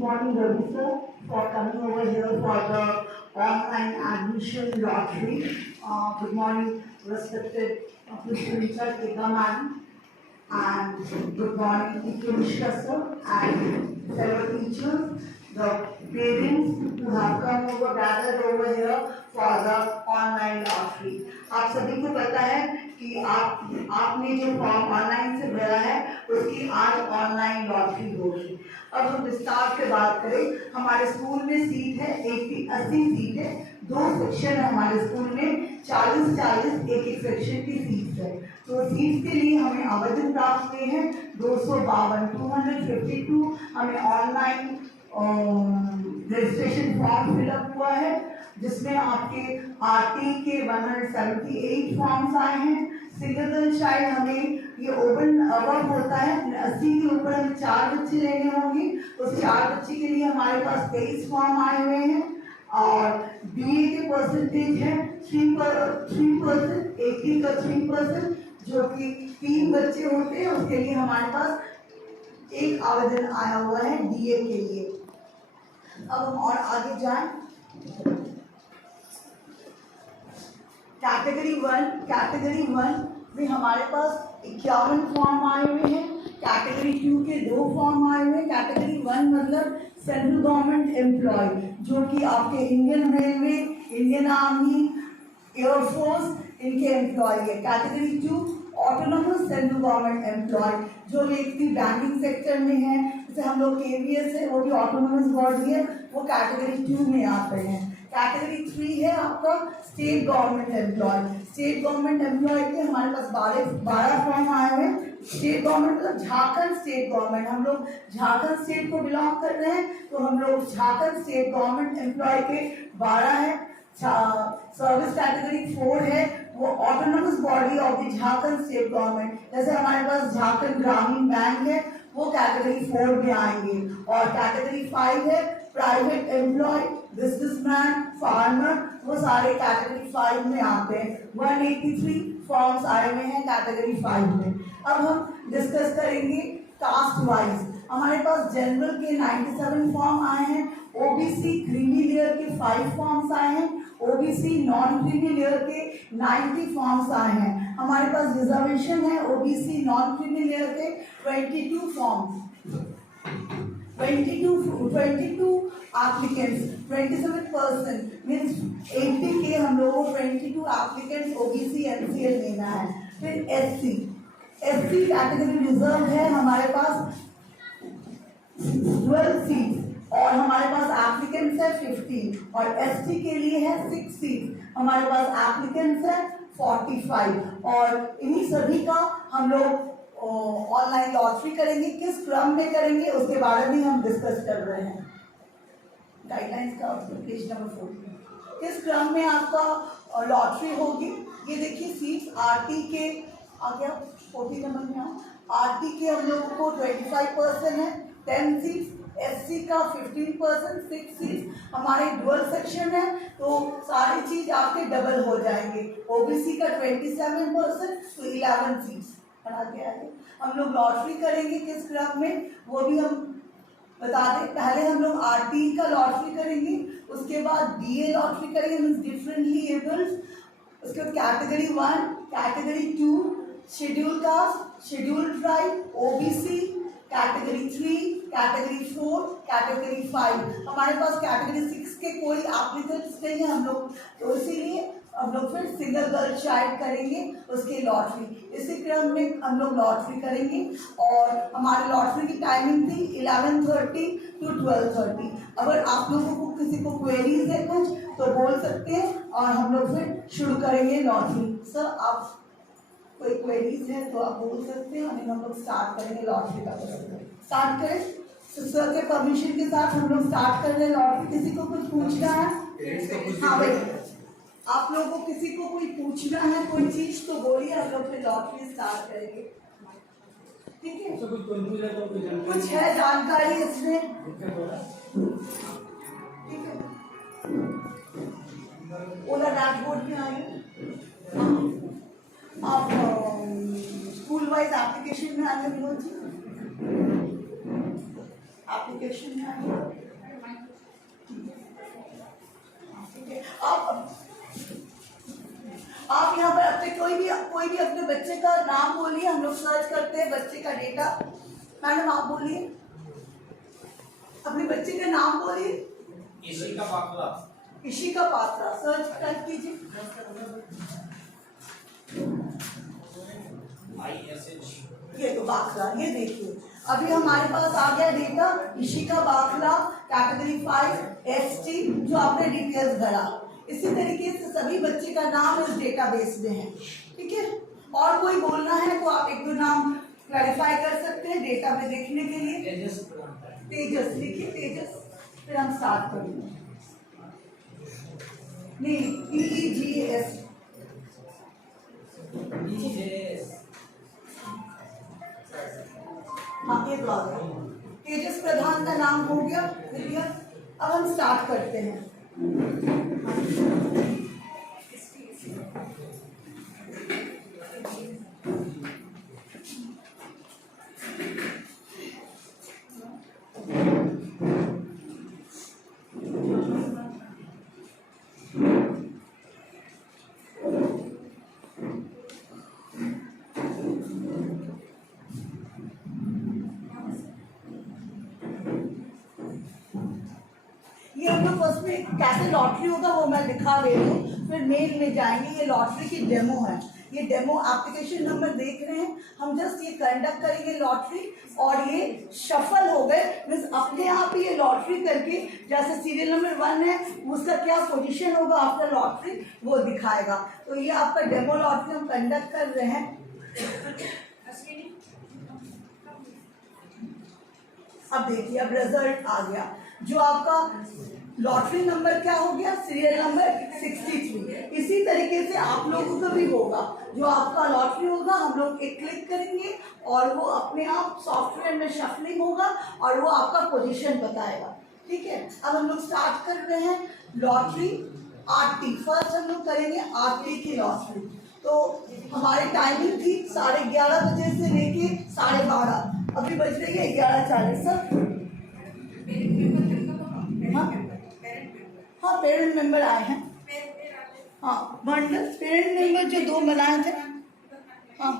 morning, Ravi sir, for coming over here for the online admission lottery. Good morning, respected Principal Sir, Eka Madam, and good morning, Ikemishka sir, and fellow teachers, the parents who have come over, gathered over here for the online lottery. आप सभी को पता है कि आपने जो form online से भरा है उसकी आज ऑनलाइन लॉटरी होगी। अब हम विस्तार से बात करें, हमारे स्कूल में सीट है 80 सीट है, 2 सेक्शन है हमारे स्कूल में, 40 एक सेक्शन की सीट है। तो सीट के लिए हमें आवेदन प्राप्त हुए हैं 252 हमें ऑनलाइन रजिस्ट्रेशन फॉर्म फिलअप हुआ है, जिसमें आपके आरटी के 178 फॉर्म्स आए हैं। सिंगल चाइल्ड हमें ये ओपन वर्क होता है, 80 के ऊपर हमें 4 बच्चे लेने होंगे, उस 4 बच्चे के लिए हमारे पास 23 फॉर्म आए हुए हैं। और बीए के परसेंटेज है 3%, 80 का 3%, जो कि 3 बच्चे होते हैं, उसके लिए हमारे पास एक आवेदन आया हुआ है डीए के लिए। अब हम और आगे जाएं, कैटेगरी वन में हमारे पास 51 फॉर्म आए हुए हैं, कैटेगरी 2 के 2 फॉर्म आए हुए हैं। कैटेगरी 1 मतलब सेंट्रल गवर्नमेंट एम्प्लॉय, जो कि आपके Indian railway, Indian army, air force, इनके एम्प्लॉय है। Category 2 autonomous central government employ, जो व्यक्ति बैंकिंग सेक्टर में है, जैसे हम लोग केवीएस है, वो भी ऑटोनोमस बॉडी है, वो कैटेगरी 2 में आते हैं। कैटेगरी 3 है आपका state government employ. State government employ के हमारे पास 12 फॉर्म आए हुए हैं। स्टेट गवर्नमेंट मतलब झारखंड स्टेट गवर्नमेंट, हम लोग झारखंड स्टेट को बिलोंग कर रहे हैं, तो हम लोग झारखंड स्टेट गवर्नमेंट एम्प्लॉय के 12 है। सर्विस कैटेगरी 4 है, वो autonomous body of the Jharkhand state government, जैसे हमारे पास झारखंड ग्रामीण बैंक है, वो कैटेगरी 4 में आएंगे। और कैटेगरी 5 है प्राइवेट एम्प्लॉय, बिजनेसमैन, फार्मर, वो सारे कैटेगरी 5 में आते हैं। 183 फॉर्म्स आए हुए हैं कैटेगरी 5 में। अब हम डिस्कस करेंगे कास्ट वाइज। हमारे पास जनरल के 97 फॉर्म आए हैं, ओबीसी क्रीमी लेयर के 5 फॉर्म्स आए हैं, ओबीसी नॉन क्रीमी लेयर के 90 फॉर्म्स आए हैं। हमारे पास रिजर्वेशन है ओबीसी नॉन क्रीमी लेयर के 22 फॉर्म्स, 22 applicants, 27% मीन्स 80 के हम लोगों को 22 एप्लीकेंट्स ओबीसी एनसीएल लेना है। फिर एससी कैटेगरी रिजर्व है हमारे पास 12 सीट, और हमारे पास एप्लीकेंट्स है 15, और एसटी के लिए है 6 सीट, हमारे पास एप्लीकेंट्स है 45। और इन्हीं सभी का हम लोग ऑनलाइन लॉटरी करेंगे, किस क्रम में करेंगे उसके बारे में हम डिस्कस कर रहे हैं। गाइडलाइंस का पेज नंबर 4, किस क्रम में आपका लॉटरी होगी, ये देखिए सीट्स आरटी के आ गया 40 नंबर में। आरटी के हम लोगों को 25% है, 10 सीट्स, एससी का 15%, 6 सीट्स। हमारे डुअल सेक्शन है तो सारी चीज आपके डबल हो जाएंगे। ओबीसी का 27% तो 11 सीट्स बढ़ा गया है। हम लोग लॉटरी करेंगे किस क्रम में वो भी हम बता दें। पहले हम लोग आरटी का लॉटरी करेंगे, उसके बाद डीए लॉटरी करेंगे मीन्स डिफरेंटली एबल्ड, उसके बाद category 1, category 2, schedule caste, schedule tribe, OBC, category 3, category 4, category 5। हमारे पास कैटेगरी 6 के कोई एप्लीकेंट्स नहीं है हम लोग, तो इसीलिए हम लोग फिर सिंगल गर्ल चाइल्ड करेंगे उसकी लॉटरी। इसी क्रम में हम लोग लॉटरी करेंगे, और हमारी लॉटरी की टाइमिंग थी 11:30 to 12:30। अगर आप लोगों को किसी को क्वेरीज है कुछ तो बोल सकते हैं, और हम लोग फिर शुरू करेंगे लॉटरी। सर आप कोई क्वेरीज है तो आप बोल सकते हैं, और हम लोग स्टार्ट करेंगे लॉटरी का। स्टार्ट करें सर के परमिशन के साथ हम लोग स्टार्ट कर रहे हैं लॉटरी। किसी को कुछ पूछना है? हाँ भाई, आप लोगों को किसी को कोई पूछना है कोई चीज तो बोलिए, हम लोग फिर लॉटरी स्टार्ट करेंगे, ठीक है? कुछ है जानकारी इसमें? ठीक है, ओला डैशबोर्ड में आइए। आप स्कूल वाइज एप्लीकेशन में आगे विनोद जी एप्लीकेशन में आइए। आप यहाँ पर अपने कोई भी अपने बच्चे का नाम बोलिए, हम लोग सर्च करते हैं बच्चे का डेटा। मैडम आप बोलिए, अपने बच्चे का नाम बोलिए। इशिका पात्रा। इशिका पात्रा सर्च टाइप कीजिए। ISH। ये तो बाखला, ये देखिए अभी हमारे पास आ गया data Ishika Bakhla category 5 ST जो आपने डिटेल्स भरा। इसी तरीके से सभी बच्चे का नाम इस डेटाबेस में है। ठीक है, और कोई बोलना है तो आप एक दो नाम क्लैरिफाई कर सकते हैं डेटा में देखने के लिए। तेजस लिखिए, तेजस, फिर हम स्टार्ट करेंगे। नहीं, TEGS। हाँ, ये तो आ गया। तेजस प्रधान का नाम हो गया, क्लियर। अब हम स्टार्ट करते हैं। ये हम लोग फर्स्ट में कैसे लॉटरी होगा वो मैं दिखा रही हूँ, फिर मेल में जाएंगे। ये लॉटरी की डेमो है, ये डेमो एप्लीकेशन नंबर देख रहे हैं। हम जस्ट ये कंडक्ट करेंगे लॉटरी और ये शफल हो गए, मीन्स अपने आप ही ये लॉटरी करके जैसे सीरियल नंबर 1 है उसका क्या पोजीशन होगा आफ्टर लॉटरी वो दिखाएगा। तो ये आपका डेमो लॉटरी हम कंडक्ट कर रहे हैं। अब देखिए, अब रिजल्ट आ गया। जो आपका लॉटरी नंबर क्या हो गया, सीरियल नंबर 63। इसी तरीके से आप लोगों का भी होगा। जो आपका लॉटरी होगा हम लोग एक क्लिक करेंगे और वो अपने आप सॉफ्टवेयर में शफलिंग होगा और वो आपका पोजीशन बताएगा। ठीक है, अब हम लोग स्टार्ट कर रहे हैं लॉटरी RT। फर्स्ट हम लोग करेंगे RT की लॉटरी। तो हमारी टाइमिंग थी 11:30 बजे से लेके 12:30, अभी बज रही है 11:40। सर हाँ, पेरेंट मेंबर आए हैं। हाँ, बंडल पेरेंट मेंबर जो 2 बनाए थे, हाँ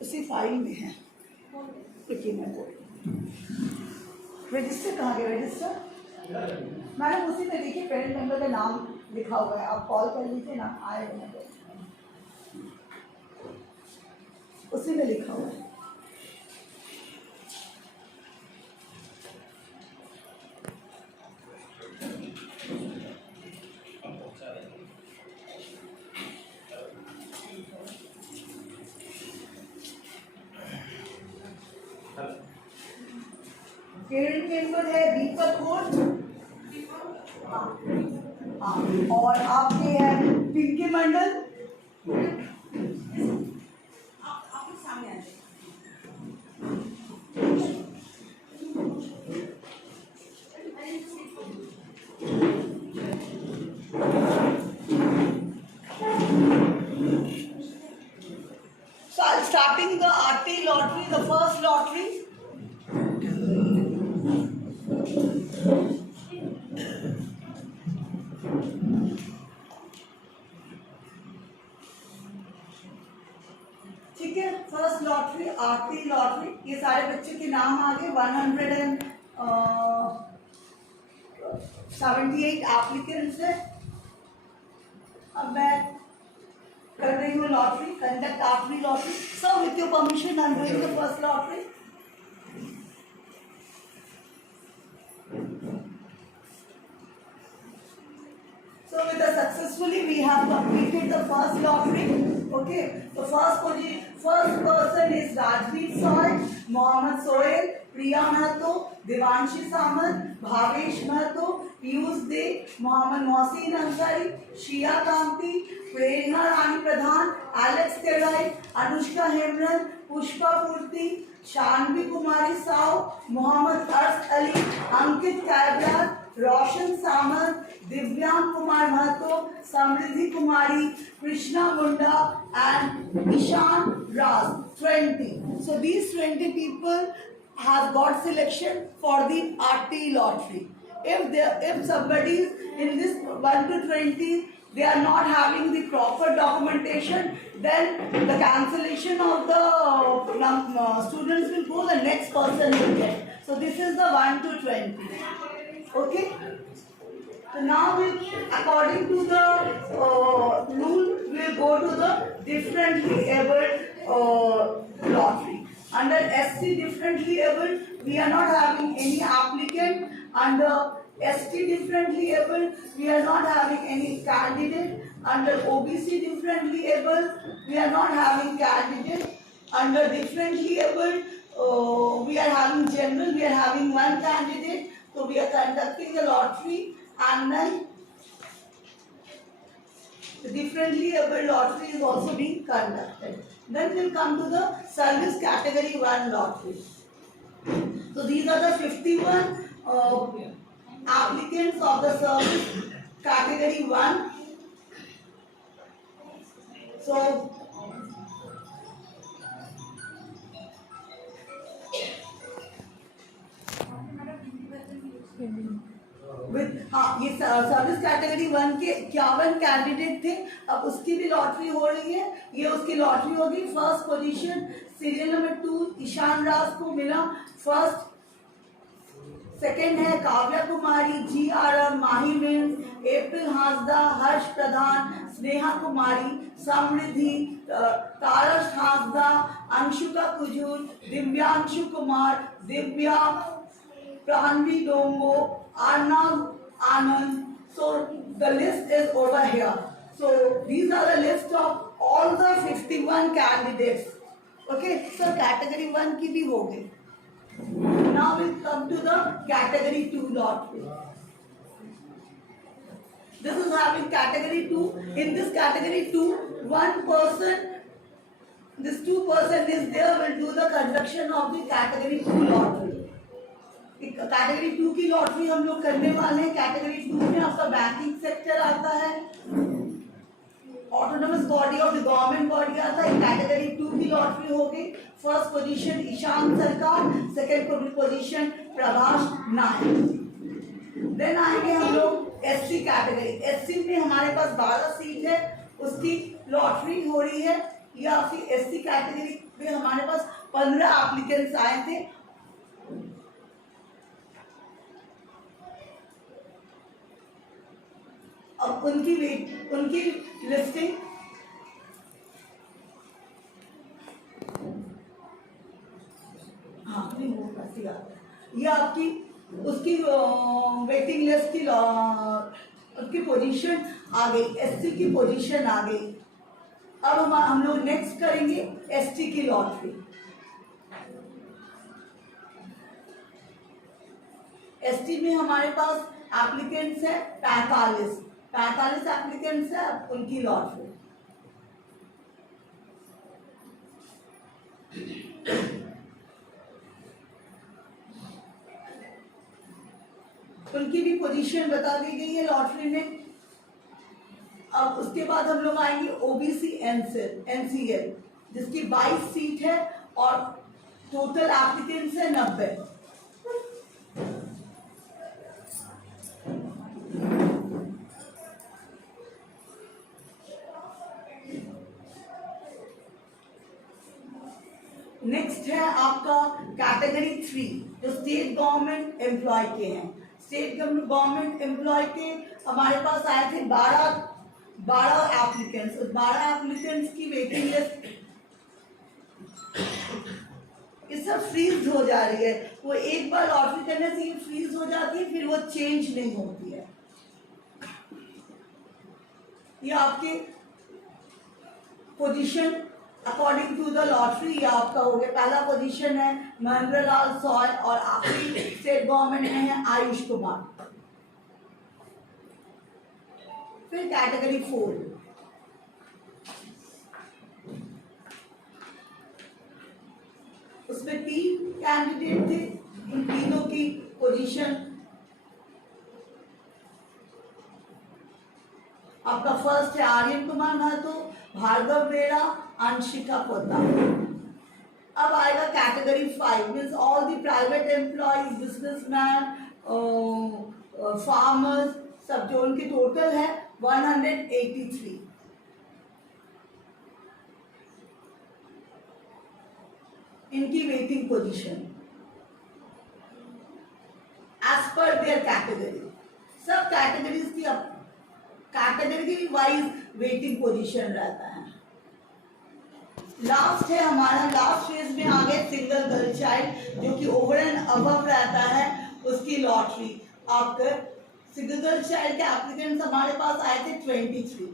उसी फाइल में है। रुकिए मैं बोल, रजिस्टर कहाँ गया? रजिस्टर मैडम उसी में देखिए, पेरेंट मेंबर का नाम लिखा हुआ है, आप कॉल कर लीजिए ना, आएगा उसी में लिखा हुआ है। पेरेंट मेंबर है दीपक घोष, और आपके है पिंकी मंडल। Starting the RT lottery, the first lottery. ठीक है, फर्स्ट लॉटरी RT लॉटरी। ये सारे बच्चों के नाम आ गए। 178 एप्लीकेंट्स है। अब मैं कर रही हूँ lottery, conduct RT lottery. Sir with your permission I am doing the first lottery. So with the successfully we have completed the first lottery. Okay, the first person is Rajveer Soy, Mohammed Sohail, Priya Mahato, Devanshi Samant, Bhavesh Mahato, Piyush De, Mohammed Mohsin Ansari, Shia Kamti, Prerna Rani Pradhan, Alex Terai, Anushka Hemran, Pushpa Purti, Shanvi Kumari Sao, Mohammed Arsh Ali, Ankit Kaiblar, Roshan Samant, Divyang Kumar Mahato, Samriddhi Kumari, Krishna Munda and Ishan Raz, 20. So these 20 people has got selection for the RT lottery. If somebody is in this 1 to 20, they are not having the proper documentation, then the cancellation of the students will go, the next person will get. So this is the 1 to 20. Okay. So now according to the rule, we will go to the differently abled lottery. Under SC differently abled, we are not having any applicant. Under ST differently abled, we are not having any candidate. Under OBC differently abled, we are not having candidate. Under differently abled, we are having general, we are having one candidate. So we are conducting a lottery, and then the differently abled lottery is also being conducted. Then we'll come to the service category 1 lottery. So these are the 51 applicants of the service category 1. So ये service category 1 के 51 candidate थे. अब उसकी भी lottery हो रही है. ये उसकी लॉटरी होगी. First position serial number 2 Ishan Raj को मिला फर्स्ट. सेकंड है काव्या कुमारी, GRM, माही विंस, April Hansda, Harsh Pradhan, Sneha Kumari, Samriddhi, Tarash Hansda, Anshuka Kujur, Divyanshu Kumar, Divya, Pranavi Dongo, Arnav Anand. So the list is over here. So these are the list of all the 51 candidates. Okay, so category 1 की भी हो गई. Now we come to the category 2 lottery. This is having category 2. In this category 2, one person, this 2% is there, will do the conduction of the category 2 lottery. Category 2 की lottery हम लोग करने वाले हैं. कैटेगरी 2 में आपका बैंकिंग सेक्टर आता है, autonomous body of the government body आता है. कैटेगरी 2 की लॉटरी हो गई. फर्स्ट पोजीशन ईशान सरकार, सेकंड पोजीशन प्रभाष नायक. देन आएंगे हम लोग SC कैटेगरी. SC में हमारे पास 12 सीट है, उसकी लॉटरी हो रही है. ये आपकी SC कैटेगरी में हमारे पास 15 एप्लीकेंट्स आए थे. अब उनकी लिस्टिंग ये आपकी उसकी वेटिंग लिस्ट की उसकी पोजीशन आ गई. SC की पोजीशन आ गई. अब हम लोग नेक्स्ट करेंगे ST की लॉटरी. ST में हमारे पास एप्लीकेंट्स है 45 एप्लीकेंट्स है. उनकी लॉटरी उनकी भी पोजीशन बता दी गई है लॉटरी में. अब उसके बाद हम लोग आएंगे OBC NCL जिसकी 22 सीट है और टोटल एप्लीकेंट्स है 90. नेक्स्ट है आपका कैटेगरी 3 जो स्टेट गवर्नमेंट एम्प्लॉय के हैं. स्टेट गवर्नमेंट एम्प्लॉय के हमारे पास आए थे 12 एप्लीकेंट्स. 12 एप्लीकेंट्स की वेटिंग लिस्ट ये सब फ्रीज हो जा रही है. वो एक बार लॉटरी करने से ये फ्रीज हो जाती है, फिर वो चेंज नहीं होती है. ये आपके position according to the lottery ये आपका हो गया. पहला पोजीशन है महेंद्र लाल सॉय और आखिरी स्टेट गवर्नमेंट में है आयुष कुमार. फिर कैटेगरी 4 उसमें 3 कैंडिडेट थे. इन तीनों की पोजीशन आपका फर्स्ट है आर्यन कुमार महतो, भार्गव बेड़ा, अंशिका पोद्दार. अब आएगा category 5 means all the private employees, businessman, farmers, सब जो उनकी टोटल है 183। इनकी waiting position as per their category, सब कैटेगरीज की कैटेगरी वाइज वेटिंग पोजीशन रहता है। लास्ट है हमारा, लास्ट फेज में आ गए सिंगल गर्ल चाइल्ड, जो कि ओवर एंड अबव रहता है, उसकी लॉटरी। आपके सिंगल गर्ल चाइल्ड के एप्लीकेंट्स हमारे पास आए थे 23।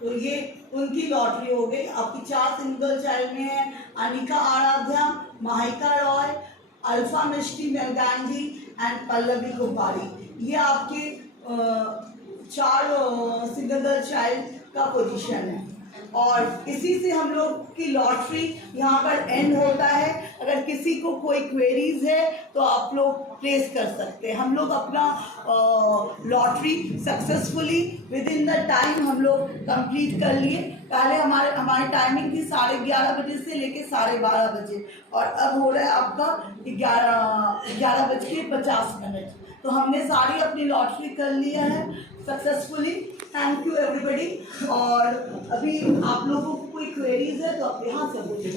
तो ये उनकी लॉटरी हो गई। आपकी 4 सिंगल चाइल्ड में है अनिका आराध्या, माहिका रॉय, अल्फा मिष्टी मेलगांधी एंड पल्लवी कुमारी। ये आपके 4 सिंगल गर्ल चाइल्ड का पोजीशन है। और इसी से हम लोग की लॉटरी यहाँ पर एंड होता है। अगर किसी को कोई क्वेरीज है तो आप लोग प्लेस कर सकते हैं। हम लोग अपना lottery successfully with in the time हम लोग कंप्लीट कर लिए। पहले हमारी टाइमिंग थी 11:30 बजे से लेके 12:30 बजे, और अब हो रहा है आपका 11:50। तो हमने सारी अपनी लॉटरी कर लिया है सक्सेसफुली। Thank you everybody. और अभी आप लोगों को कोई क्वेरीज है तो आप यहाँ से पूछिए।